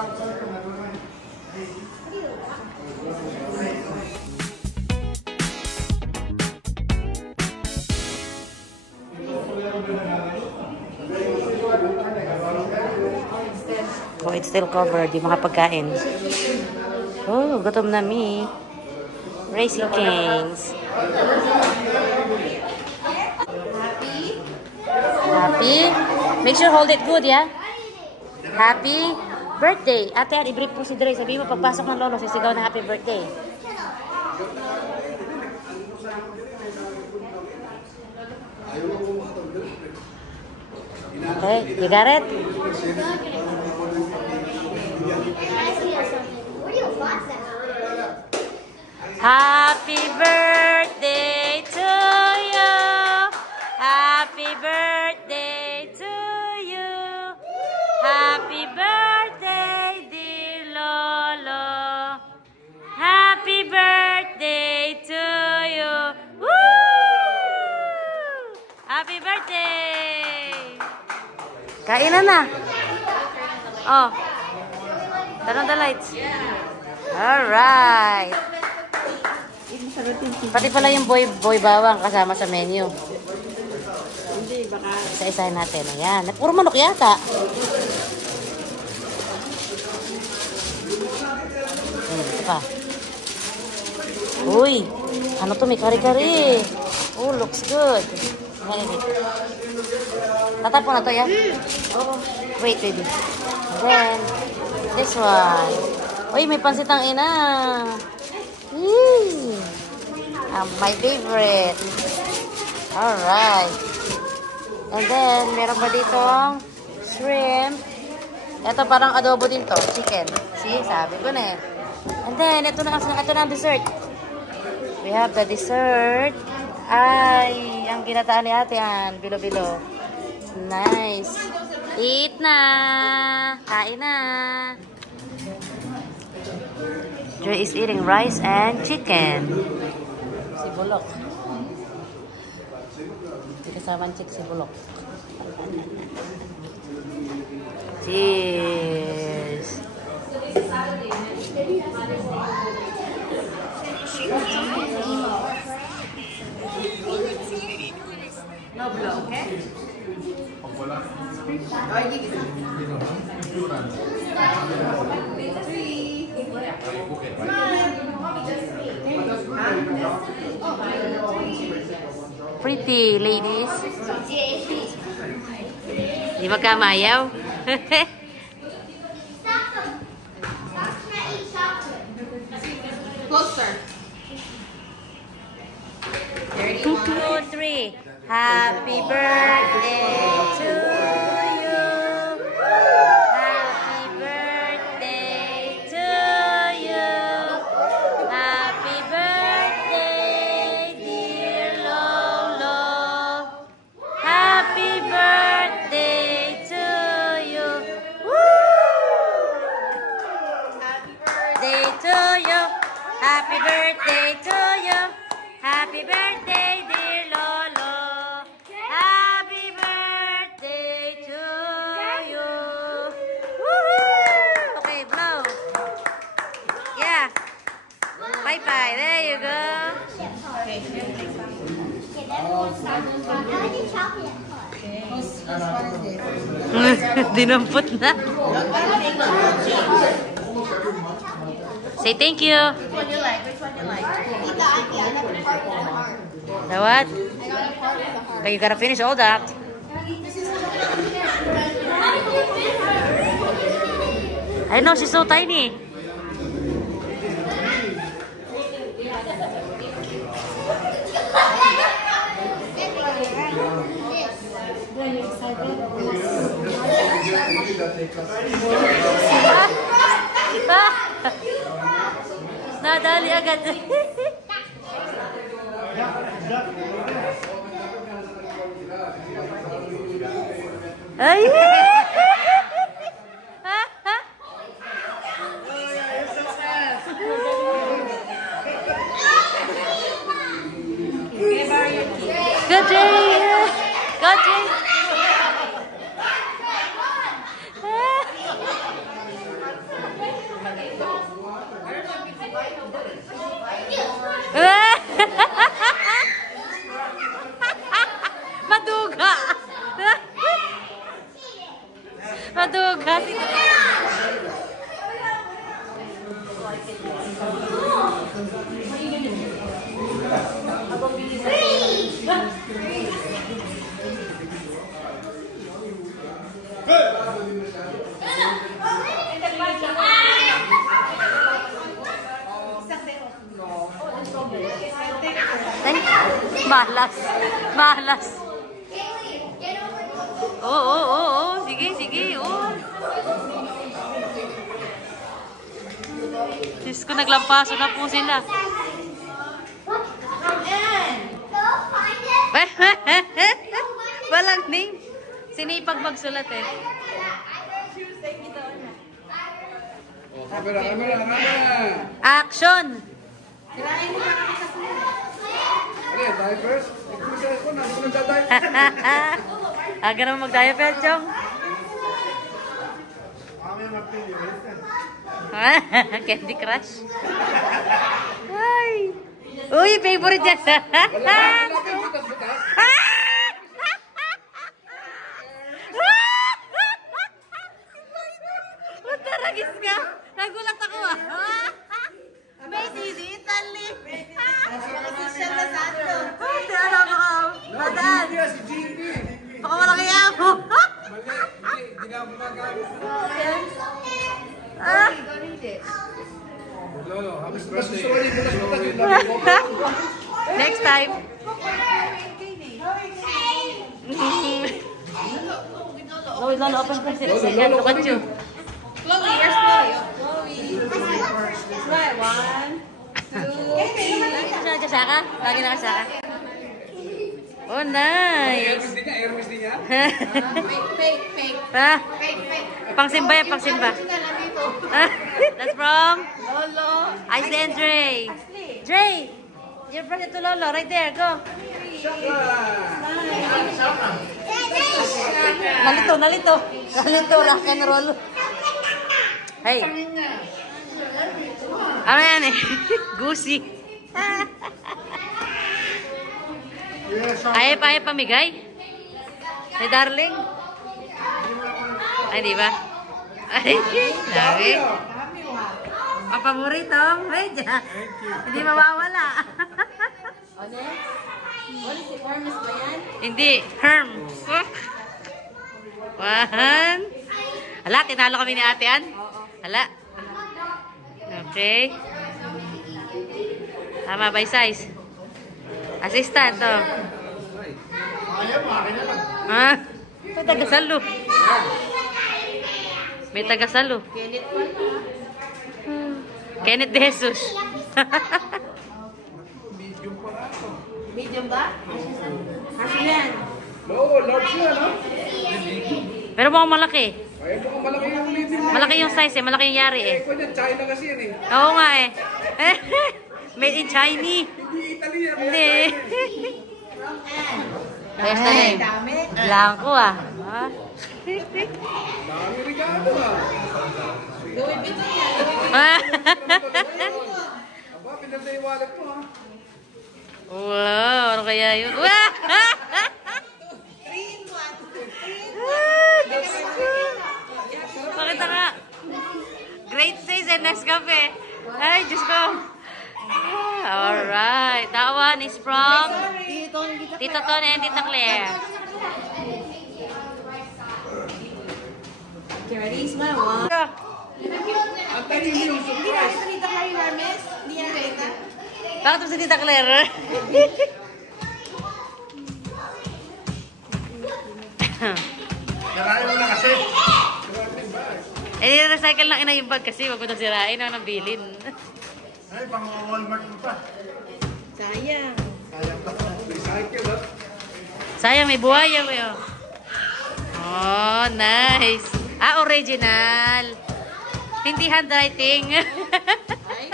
Oh, it's still covered. Yung mga pagkain. Oh, gutom na mi. Racing Kings. Happy? Make sure hold it good, yeah? Happy birthday. Ate, i-brief po si Dre. Sabihin mo, pagpasok ng lolo, sisigaw na happy birthday. Okay, you got it? Happy birthday to you. Happy birthday to you. Happy birthday, dear Lolo. Happy birthday to you. Woo! Happy birthday. Kainan na. Oh. Turn on the lights. Alright. Pati pala yung boy bawang kasama sa menu. Hindi, baka... Isa-isahin natin. Ayan. Puro manok yata. Ito pa. Uy. Ano to? May kari-kari. Oh, looks good. Tatapon na to, yan? Wait, baby. And then, this one. Uy, may pansit ang ina. My favorite. Alright. And then, meron pa ditong shrimp. Ito parang adobo din to. Chicken. See, sabi ko na eh. And then, ito na ang dessert. We have the dessert. Ay, ang ginataan ni ate yan. Bilo-bilo. Nice. Eat na. Kain na. Joy is eating rice and chicken. Si Bulok. Hindi kasamang chick si Bulok. Cheers. No blow, okay? Pretty ladies. Di magkamayaw. Closer. 2, 2, 3. Happy birthday to you. Happy birthday to you. Happy birthday, dear Lolo. Happy birthday to you. Woo! Happy birthday to you. Happy birthday to you. Happy birthday, dear Lolo. Happy birthday to you. Woohoo! Okay, blow. Yeah. Bye-bye. There you go. Dinampot na. Say thank you. Which one you like? Which one you like? The what? I got a part with the heart. Okay, you gotta finish all that. I know, she's so tiny. Nadali agad. Ay! Good day! Good day! Maduga! Maduga! Malas. Malas. Oo. Sige, sige. Oo. Diyos ko, naglampaso na po sila. Walang name. Sinipag magsulat eh. Kamera. Action! Ano yan, diapers? Nag-cruiser ako, nandun nagda-diapers. Aga naman mag-diaper, Chong. Kami ang mag-video, Candy Crush. Ay. Uy, favorite yan. Wala kang butas-butas. Mataragis ka. Nagulat ako ah. May didi, Italy. Kasi siya na sa ato. Hindi, alam ko. Madaan. Si GB. Baka wala kaya ako. Mali, hindi na ako magamit. Don't eat it. Lolo, happy birthday. Butas-butas yung labi ko. Next time. Chloe, Lolo, open for second. Look at you. Chloe, where's Chloe? Chloe. Right, 1, 2, Kasaka? Lagi na kasaka. Oh, nice. Hermes din niya? fake. Ha? Fake. Pangsimba yan, pangsimba. Sila lang dito. That's from Lolo. Ice and Dre. Dre, you're present to Lolo. Right there, go. Nalito. Rock and roll. Hey. Ano yan eh? Goosey. Ayaw pamigay? Hey, darling? Ay, di ba? Ay, sabi. Paborito. Medya. Hindi mawawala. What is it? Hermes ba yan? Hindi. Herm. One. Hala, tinalo kami ni Ate Ann. Hala. Okay. Tama by size. Assistant, oh. Ha? May tagasalo. May tagasalo. Kenneth De Jesus. Medium ba? Kasi yan. Oo, large yan, ha? Pero mukhang malaki. Ayaw mo kung malaki yung medium. Malaki yung size eh. Malaki yung yari eh. Ikaw yan, China kasi yan eh. Oo nga eh. Made in Chinese. Hindi Italy yan. Hindi. Ayos na name. Dami. Blanco ah. Ha? Dami regalo, ha? Louis Vuitton yan. Aba, pinanda yung wallet mo, ha? Wow, ano kaya yun? Wow! 3 in 1. Pakita nga. Great taste and Nescafe. Ay, Diyos ko. Alright. That one is from Tito Ton and Tita Claire. Okay, ready? Smile. 1. Antayin mo yung surprise. Dito kayo, Hermes. Hindi yan reta. Bakit mo si Tita Claire? Narayan mo na kasi. Recycle lang ina yung bag kasi wag ko na sirain ang bilin. Ay, pang Walmart mo pa. Sayang. Sayang pa. Recycle, ha? Sayang, may buhaya ko yun. Oh, nice. Ah, original. Hindi handwriting. Ay,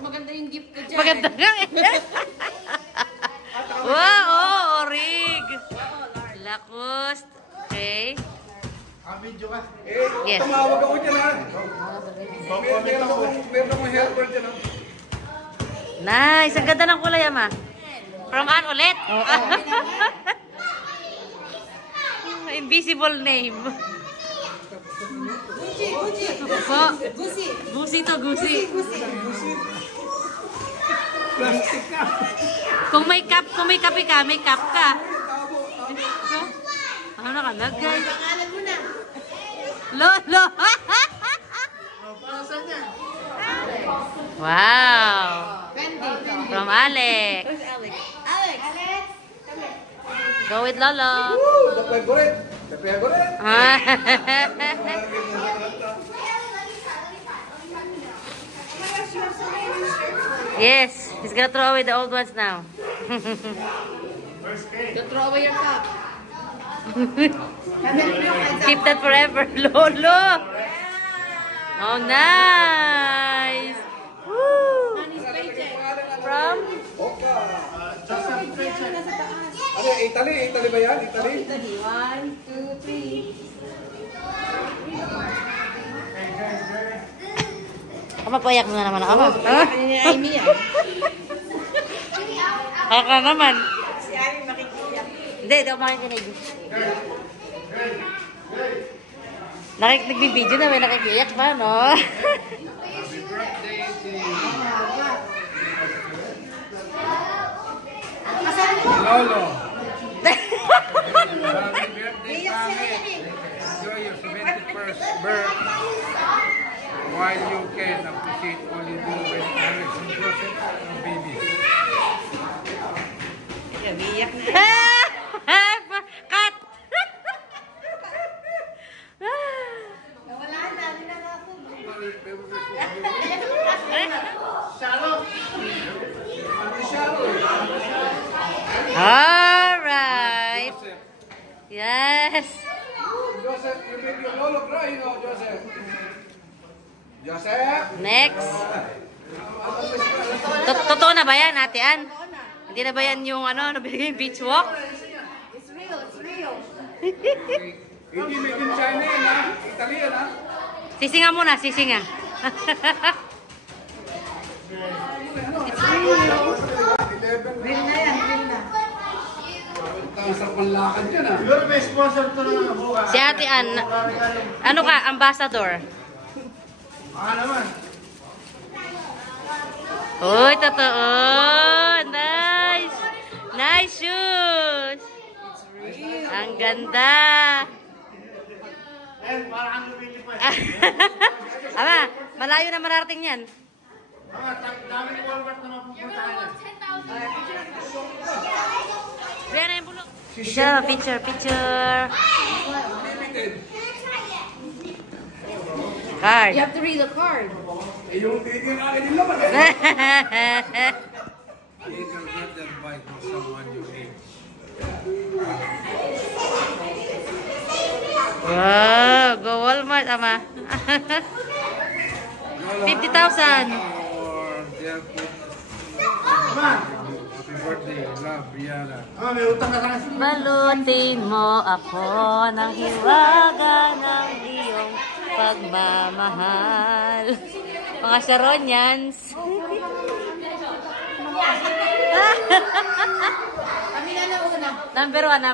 maganda yung gift ko dyan. Maganda nga eh. Wow, oh, orig. Lacoste. Okay. Video ka. Yes. Tumawag ako dyan, ha? Meron akong helper dyan, ha? Nice. Ang ganda ng kulay, ama. From Ann ulit. invisible name. Po. Gusi to, gusi. Plastic ka. Kung may kape ka, may cup ka. Ano nakalagay? Pangalan mo na. Lolo. Wow. From Alex. Alex. Go with Lolo. The favorite. The favorite. Yes, he's gonna throw away the old ones now. You throw away your cup. Keep that forever, Lolo. Oh, nice. Woo. From? Ano, Italy? Italy ba yan? Italy? 1, 2, 3. Ama, payak mo na naman ako. Ay, Mia. Aka naman. Si Ari makikiyak. Hindi, daw makikinig. Nagbibideo na may nakikiyak pa, no? Lolo. Happy birthday, Mami. Enjoy your 71st birthday. While you can appreciate all you do with Alex and Joseph and baby. Gabiyak na. Cut! Wala na. Hindi na ako. Alright. Yes. Joseph, you make your Lolo cry, you know, Joseph. Joseph. Next. Totoo na ba yan, Ate Ann? Hindi na ba yan yung nabigay yung beach walk? It's real. It's real. Hindi made in China yan, ha? Italian, ha? Sisinga muna, sisinga. Real na yan. Real na. Isang panlakad yan, ha? Siguro may sponsor to na buka. Si Ate Ann, ano ka, ambassador? Naman. Uy, totoo. Nice. Nice shoes. Ang ganda. Parang lumilipad. Ama, malayo na mararating yan. Daming Walmart na mapupuntahan. Riyan na yung bulok. Picture. Card. You have to read the card. Eh, yung tigil akin din naman, eh. You can get that bite from someone you hate. Wow, go Walmart, Ama. 50,000. Or their food. Happy birthday, love, Brianna. May utang na sana. Balutin mo ako ng hiwaga ng iyong pagmamahal. Mga Sharonians. Kami na una. Number one.